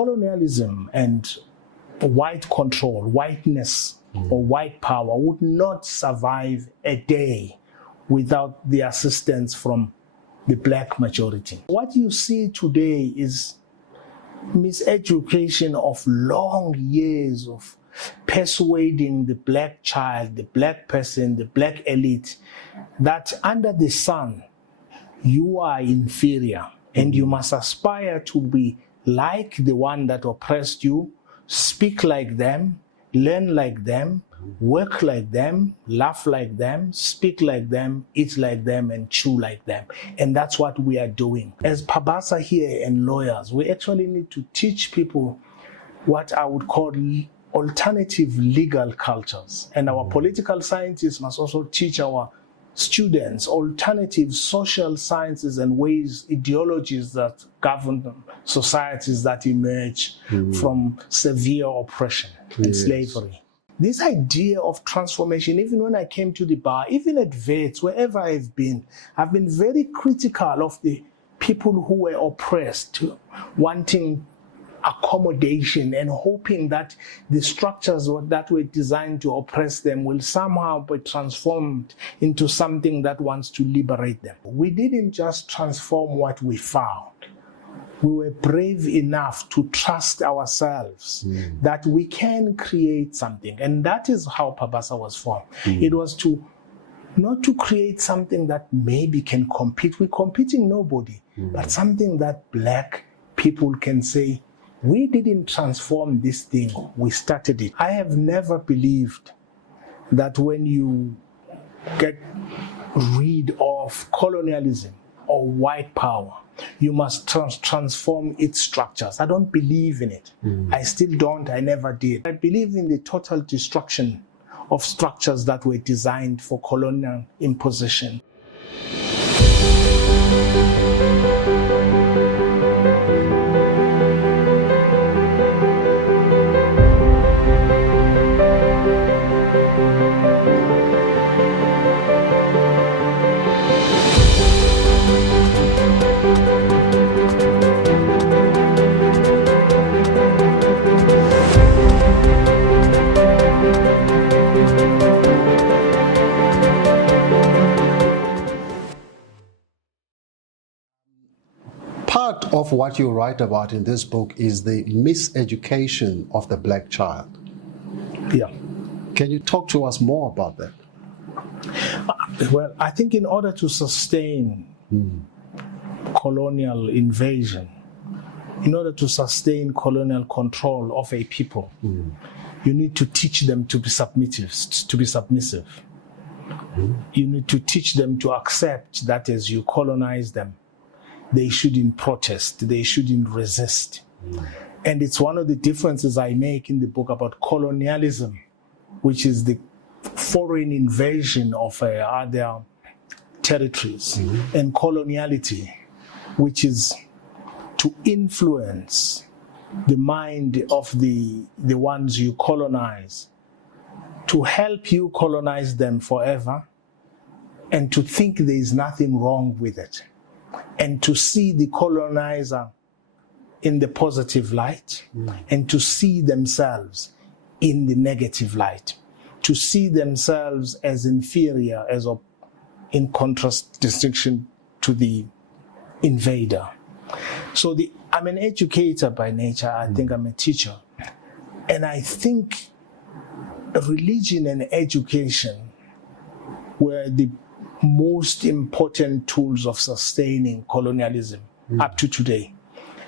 colonialism and white control, whiteness or white power would not survive a day without the assistance from the black majority. What you see today is miseducation of long years of persuading the black child, the black person, the black elite, that under the sun, you are inferior and you must aspire to be like the one that oppressed you, speak like them, learn like them, work like them, laugh like them, speak like them, eat like them, and chew like them. And that's what we are doing. As PABASA here and lawyers, we actually need to teach people what I would call alternative legal cultures. And our political scientists must also teach our students alternative social sciences and ways, ideologies that govern societies that emerge from severe oppression and slavery. This idea of transformation, even when I came to the bar, even at VETS, wherever I've been very critical of the people who were oppressed, wanting accommodation and hoping that the structures that were designed to oppress them will somehow be transformed into something that wants to liberate them. We didn't just transform what we found. We were brave enough to trust ourselves that we can create something. And that is how PABASA was formed. It was not to create something that maybe can compete. We're competing nobody, but something that black people can say, we didn't transform this thing, we started it. I have never believed that when you get rid of colonialism or white power, you must transform its structures. I don't believe in it. I still don't, I never did. I believe in the total destruction of structures that were designed for colonial imposition. Part of what you write about in this book is the miseducation of the black child. Yeah. Can you talk to us more about that? Well, I think in order to sustain colonial invasion, in order to sustain colonial control of a people, you need to teach them to be submissive. You need to teach them to accept that as you colonize them, they shouldn't protest, they shouldn't resist. And it's one of the differences I make in the book about colonialism, which is the foreign invasion of other territories, and coloniality, which is to influence the mind of the ones you colonize, to help you colonize them forever, and to think there is nothing wrong with it, and to see the colonizer in the positive light, and to see themselves in the negative light, to see themselves as inferior, in contrast, distinction to the invader. So I'm an educator by nature. I think I'm a teacher. And I think religion and education were the most important tools of sustaining colonialism up to today.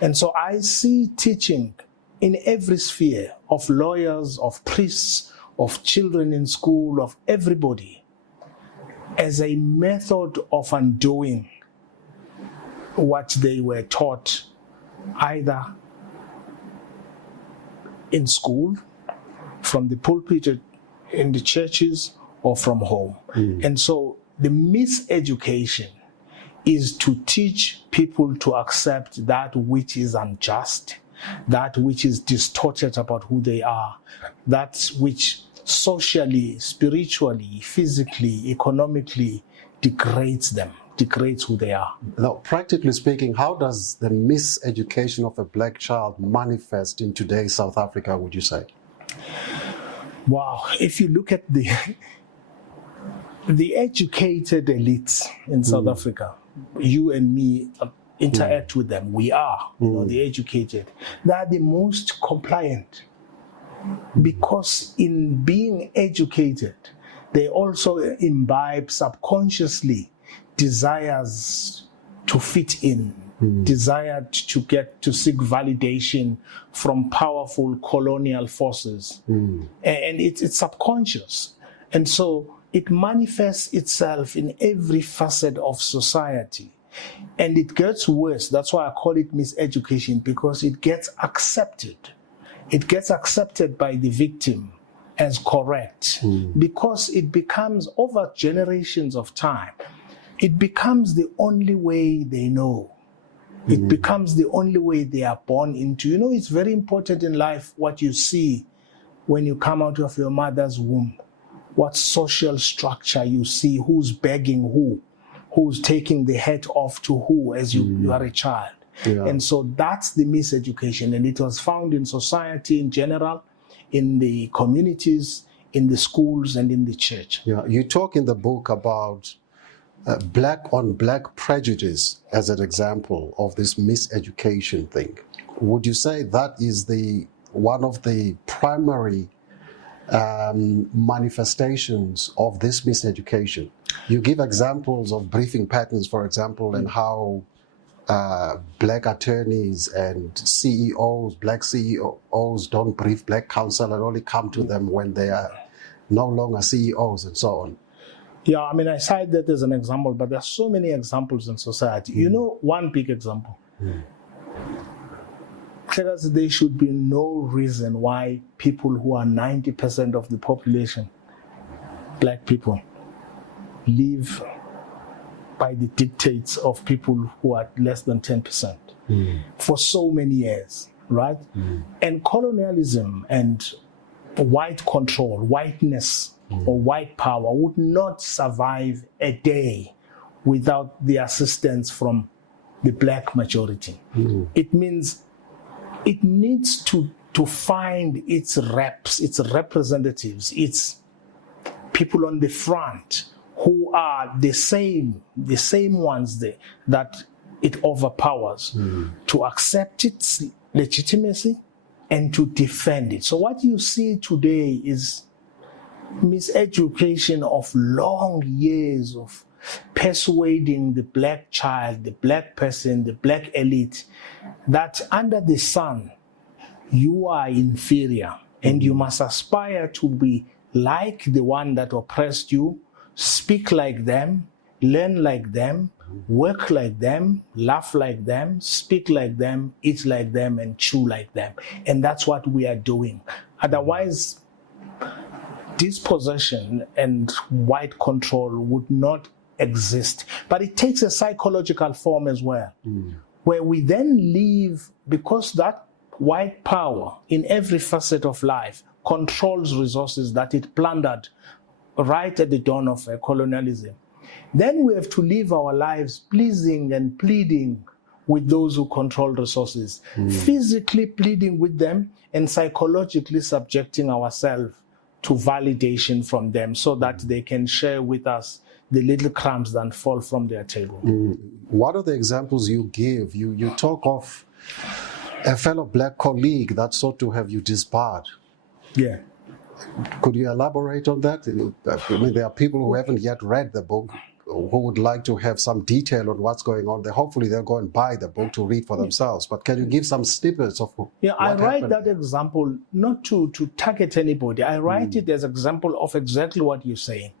And so I see teaching in every sphere, of lawyers, of priests, of children in school, of everybody, as a method of undoing what they were taught either in school, from the pulpit in the churches, or from home. And so the miseducation is to teach people to accept that which is unjust, that which is distorted about who they are, that which socially, spiritually, physically, economically degrades them, degrades who they are. Now, practically speaking, how does the miseducation of a black child manifest in today's South Africa, would you say? Wow, if you look at the educated elites in South Africa, you and me interact with them. We are, the educated. They are the most compliant because in being educated, they also imbibe subconsciously desires to fit in, desire to seek validation from powerful colonial forces. And it's subconscious. And so it manifests itself in every facet of society. And it gets worse. That's why I call it miseducation, because it gets accepted. It gets accepted by the victim as correct, because it becomes, over generations of time, it becomes the only way they know. It becomes the only way they are born into. You know, it's very important in life what you see when you come out of your mother's womb, what social structure you see, who's begging who's taking the hat off to who as you are a child. Yeah. And so that's the miseducation, and it was found in society in general, in the communities, in the schools, and in the church. Yeah, you talk in the book about black on black prejudice as an example of this miseducation thing. Would you say that is one of the primary manifestations of this miseducation? You give examples of briefing patterns, for example, and how black attorneys and CEOs, black CEOs don't brief black counsel and only come to them when they are no longer CEOs and so on. Yeah, I mean, I cite that as an example, but there are so many examples in society. You know, one big example. Because there should be no reason why people who are 90% of the population, black people, live by the dictates of people who are less than 10% for so many years, right? And colonialism and white control, whiteness or white power would not survive a day without the assistance from the black majority. It means it needs to find its reps, its representatives, its people on the front who are the same ones that it overpowers, to accept its legitimacy and to defend it. So what you see today is miseducation of long years of persuading the black child, the black person, the black elite, that under the sun, you are inferior and you must aspire to be like the one that oppressed you, speak like them, learn like them, work like them, laugh like them, speak like them, eat like them, and chew like them. And that's what we are doing. Otherwise, dispossession and white control would not exist. But it takes a psychological form as well, where we then live, because that white power in every facet of life controls resources that it plundered right at the dawn of colonialism. Then we have to live our lives pleasing and pleading with those who control resources, physically pleading with them and psychologically subjecting ourselves to validation from them so that they can share with us the little crumbs that fall from their table. What are the examples you give? You talk of a fellow black colleague that sought to have you disbarred. Yeah. Could you elaborate on that? I mean, there are people who haven't yet read the book who would like to have some detail on what's going on there. Hopefully they'll go and buy the book to read for themselves. But can you give some snippets of what I write happened? that example not to target anybody. I write it as an example of exactly what you're saying.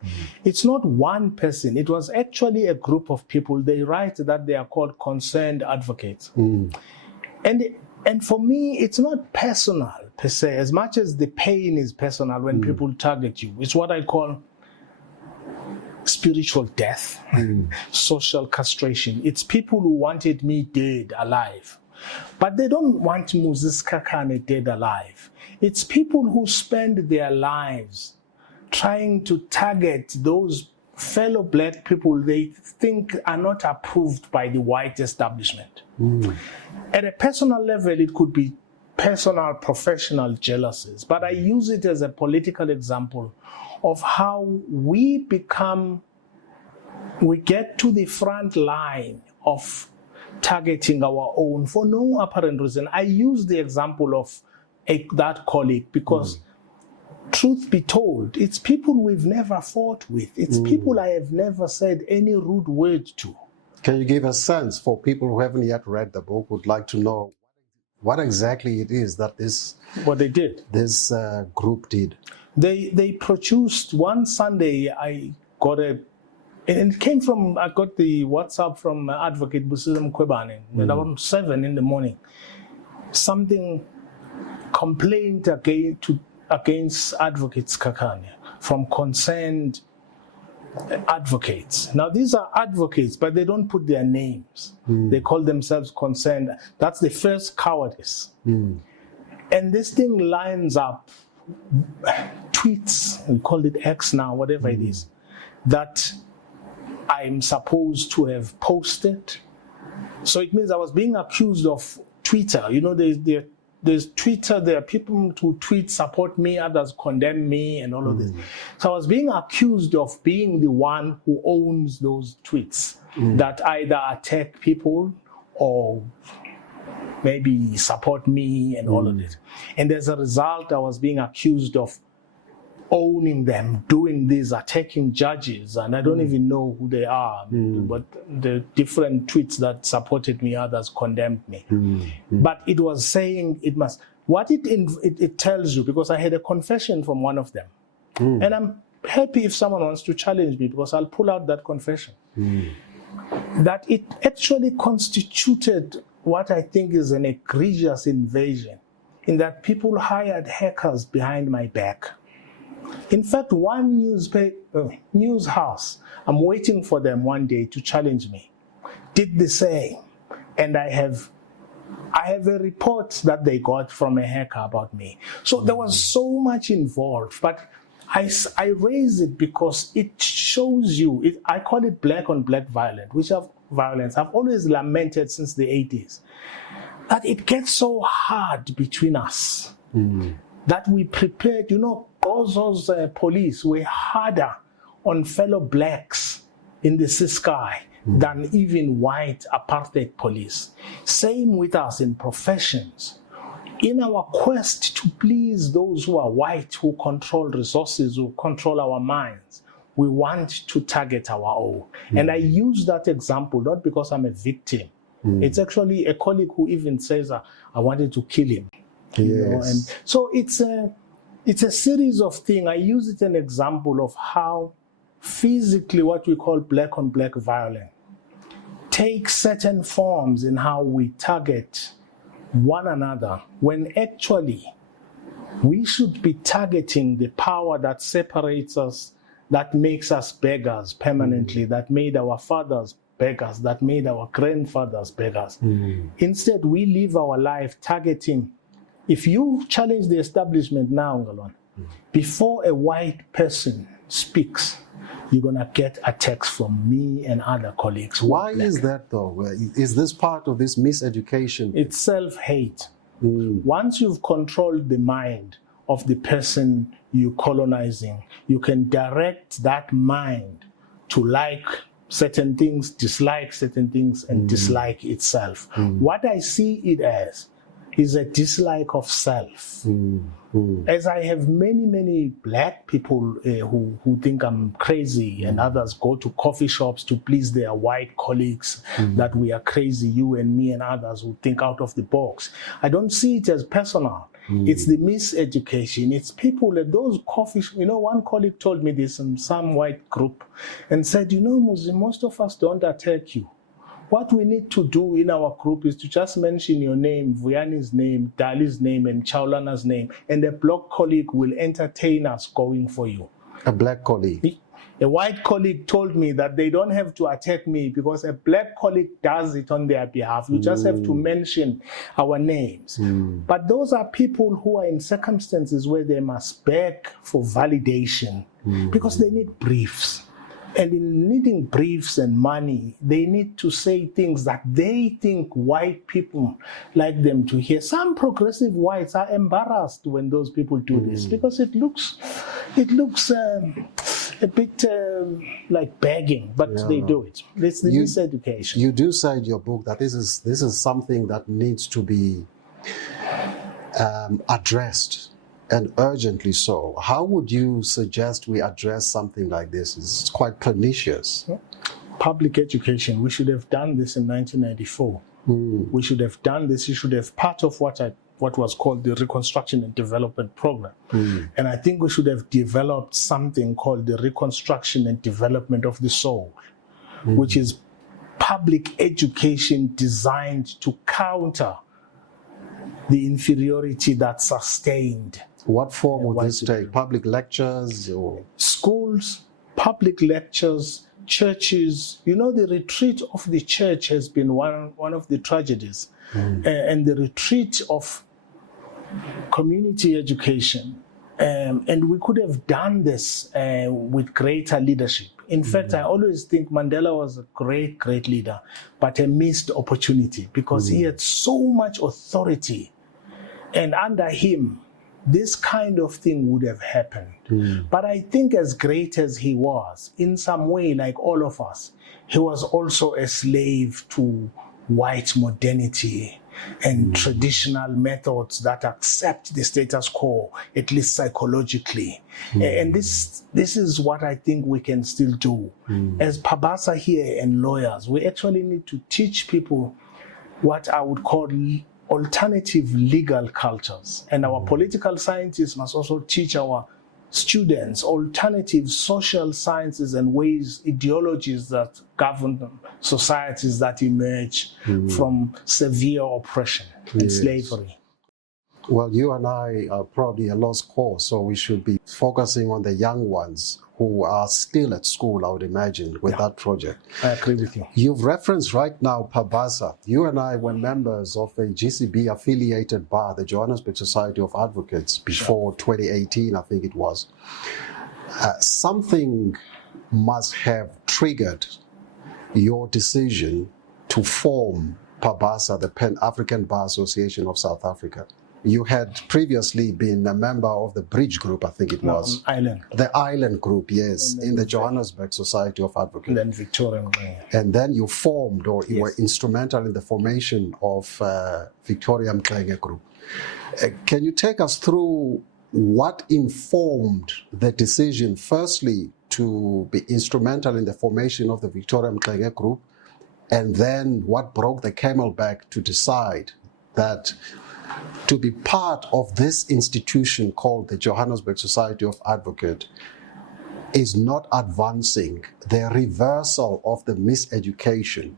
It's not one person. It was actually a group of people. They write that they are called concerned advocates. And for me, it's not personal per se, as much as the pain is personal when people target you. It's what I call spiritual death, social castration. It's people who wanted me dead, alive. But they don't want Sikhakhane dead, alive. It's people who spend their lives trying to target those fellow black people they think are not approved by the white establishment. At a personal level, it could be personal, professional jealousies, but I use it as a political example of how we get to the front line of targeting our own for no apparent reason. I use the example of that colleague because truth be told, it's people we've never fought with. It's people I have never said any rude word to. Can you give a sense for people who haven't yet read the book, would like to know what exactly it is that this group did? They produced one Sunday. I got and it came from, I got the WhatsApp from Advocate Busizam Kwebane at around 7 in the morning. Something complaint against Advocate Sikhakhane from concerned advocates. Now these are advocates, but they don't put their names. They call themselves concerned. That's the first cowardice. And this thing lines up tweets, we call it X now, whatever it is, that I'm supposed to have posted. So it means I was being accused of Twitter. You know, there's Twitter, there are people who tweet support me, others condemn me and all of this. So I was being accused of being the one who owns those tweets that either attack people or maybe support me and all of this. And as a result, I was being accused of owning them, doing this, attacking judges, and I don't even know who they are, but the different tweets that supported me, others condemned me. But it was saying it must, what it tells you, because I had a confession from one of them, and I'm happy if someone wants to challenge me, because I'll pull out that confession, that it actually constituted what I think is an egregious invasion, in that people hired hackers behind my back. In fact, one news house, I'm waiting for them one day to challenge me, did the same. And I have a report that they got from a hacker about me. So there was so much involved, but I raise it because it shows you, I call it black on black violence. I've always lamented since the 80s that it gets so hard between us that we prepared, Gozo's police were harder on fellow blacks in the Ciskei than even white apartheid police. Same with us in professions. In our quest to please those who are white, who control resources, who control our minds, we want to target our own. And I use that example not because I'm a victim. It's actually a colleague who even says, I wanted to kill him. And so it's a series of things. I use it as an example of how physically what we call black on black violence takes certain forms in how we target one another, when actually we should be targeting the power that separates us, that makes us beggars permanently, that made our fathers beggars, that made our grandfathers beggars. Instead, we live our life targeting. If you challenge the establishment now, Ngalon, before a white person speaks, you're going to get attacks from me and other colleagues. Why is that, though? Is this part of this miseducation? It's self-hate. Once you've controlled the mind of the person you're colonizing, you can direct that mind to like certain things, dislike certain things, and dislike itself. What I see it as is a dislike of self. As I have many black people who think I'm crazy, and others go to coffee shops to please their white colleagues that we are crazy, you and me and others who think out of the box. I don't see it as personal. It's the miseducation. It's people at those coffee shops. One colleague told me this in some white group and said, Muzi, most of us don't attack you. What we need to do in our group is to just mention your name, Vuyani's name, Dali's name, and Chaulana's name, and a black colleague will entertain us going for you. A black colleague? A white colleague told me that they don't have to attack me because a black colleague does it on their behalf. You just have to mention our names. But those are people who are in circumstances where they must beg for validation because they need briefs. And in needing briefs and money, they need to say things that they think white people like them to hear. Some progressive whites are embarrassed when those people do this because it looks a bit like begging, but they do it. It's the miseducation. You do say in your book that this is something that needs to be addressed, and urgently so. How would you suggest we address something like this? It's quite pernicious. Public education. We should have done this in 1994. We should have done this. You should have part of what was called the Reconstruction and Development Program. And I think we should have developed something called the Reconstruction and Development of the Soul, which is public education designed to counter the inferiority that sustained. What form would this take? Public lectures or schools, public lectures, churches? You know, the retreat of the church has been one of the tragedies. And the retreat of community education. And we could have done this with greater leadership. In fact, I always think Mandela was a great, great leader, but a missed opportunity because he had so much authority. And under him, this kind of thing would have happened. But I think as great as he was, in some way, like all of us, he was also a slave to white modernity and traditional methods that accept the status quo, at least psychologically. And this is what I think we can still do. As PABASA here and lawyers, we actually need to teach people what I would call alternative legal cultures. And our political scientists must also teach our students alternative social sciences and ways, ideologies that govern societies that emerge from severe oppression and slavery. Well, you and I are probably a lost cause, so we should be focusing on the young ones who are still at school, I would imagine, with that project. I agree with you. You've referenced right now PABASA. You and I were members of a GCB-affiliated bar, the Johannesburg Society of Advocates, before 2018, I think it was. Something must have triggered your decision to form PABASA, the Pan-African Bar Association of South Africa. You had previously been a member of the Bridge Group, I think it was. Island. The Island Group, yes, in the Johannesburg Society of Advocates. And then Victorian. And then you formed, or you were instrumental in the formation of Victoria Mxenge Group. Can you take us through what informed the decision, firstly, to be instrumental in the formation of the Victoria Mxenge Group, and then what broke the camel back to decide that to be part of this institution called the Johannesburg Society of Advocates is not advancing the reversal of the miseducation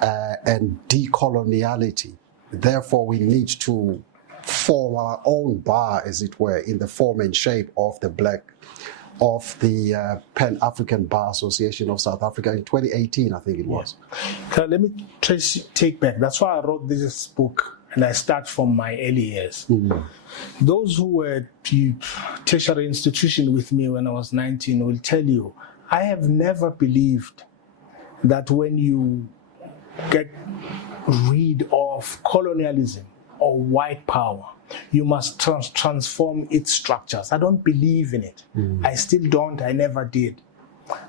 and decoloniality. Therefore, we need to form our own bar, as it were, in the form and shape of the Pan-African Bar Association of South Africa in 2018, I think it was. So let me take back. That's why I wrote this book. And I start from my early years. Those who were at the tertiary institution with me when I was 19 will tell you, I have never believed that when you get rid of colonialism or white power, you must transform its structures. I don't believe in it. I still don't. I never did.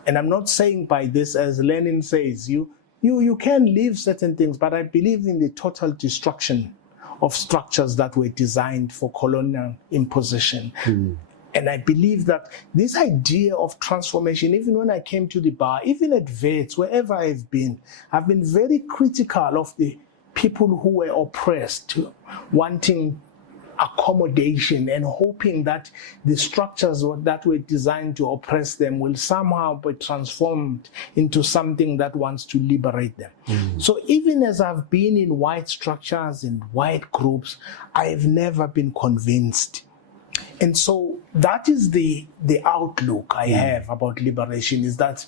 And I'm not saying by this, as Lenin says, you can leave certain things, but I believe in the total destruction of structures that were designed for colonial imposition. And I believe that this idea of transformation, even when I came to the bar, even at VETS, wherever I've been very critical of the people who were oppressed, wanting accommodation and hoping that the structures that were designed to oppress them will somehow be transformed into something that wants to liberate them. So even as I've been in white structures and white groups, I've never been convinced. And so that is the outlook I have about liberation, is that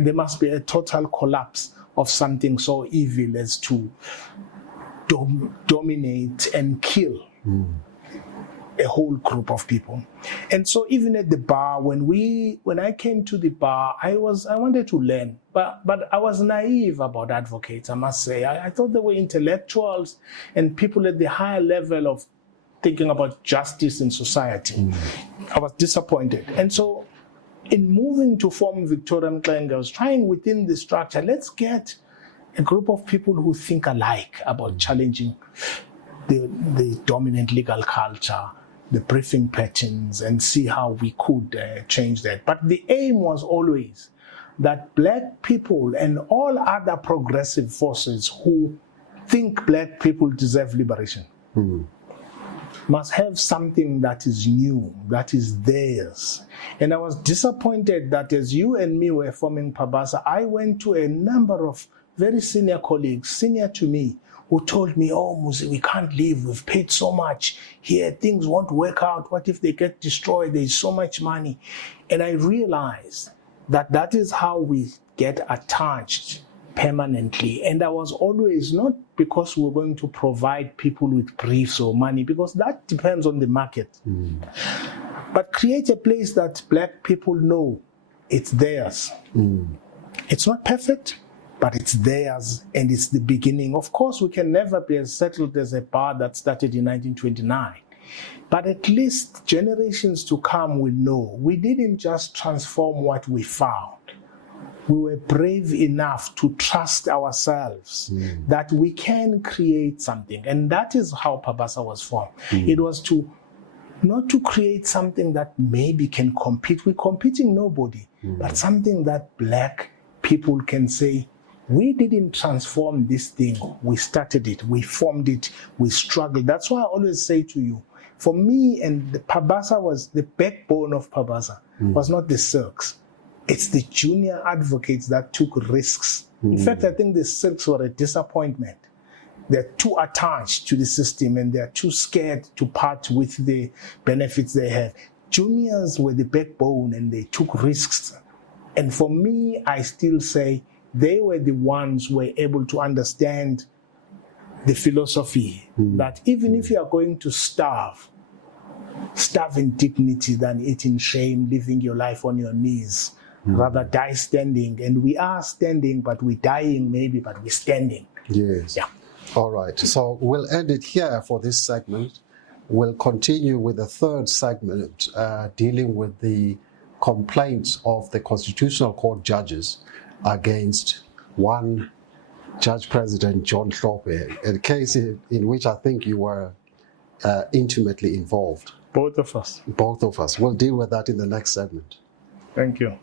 there must be a total collapse of something so evil as to dominate and kill. a whole group of people. And so even at the bar, when I came to the bar, I wanted to learn, but I was naive about advocates, I must say. I thought they were intellectuals and people at the higher level of thinking about justice in society. I was disappointed. And so in moving to form Victoria Mxenge, I was trying within the structure, let's get a group of people who think alike about challenging the dominant legal culture, the briefing patterns, and see how we could change that. But the aim was always that Black people and all other progressive forces who think Black people deserve liberation must have something that is new, that is theirs. And I was disappointed that as you and me were forming PABASA, I went to a number of very senior colleagues, senior to me, who told me, oh, Muzi, we can't leave. We've paid so much here. Things won't work out. What if they get destroyed? There's so much money. And I realized that that is how we get attached permanently. And I was always, not because we're going to provide people with briefs or money, because that depends on the market, but create a place that Black people know it's theirs. It's not perfect, but it's theirs, and it's the beginning. Of course, we can never be as settled as a bar that started in 1929. But at least generations to come will know we didn't just transform what we found. We were brave enough to trust ourselves that we can create something. And that is how PABASA was formed. It was not to create something that maybe can compete. We're competing nobody, but something that Black people can say, we didn't transform this thing. We started it. We formed it. We struggled. That's why I always say to you, for me, and the PABASA was the backbone of PABASA, was not the Silks. It's the junior advocates that took risks. In fact, I think the Silks were a disappointment. They're too attached to the system and they're too scared to part with the benefits they have. Juniors were the backbone and they took risks. And for me, I still say, they were the ones who were able to understand the philosophy that even if you are going to starve in dignity than eat in shame, living your life on your knees, rather die standing. And we are standing, but we're dying maybe, but we're standing. Yes. Yeah. All right. So we'll end it here for this segment. We'll continue with the third segment dealing with the complaints of the Constitutional Court judges against one Judge President John Hlophe, a case in which I think you were intimately involved. Both of us. Both of us. We'll deal with that in the next segment. Thank you.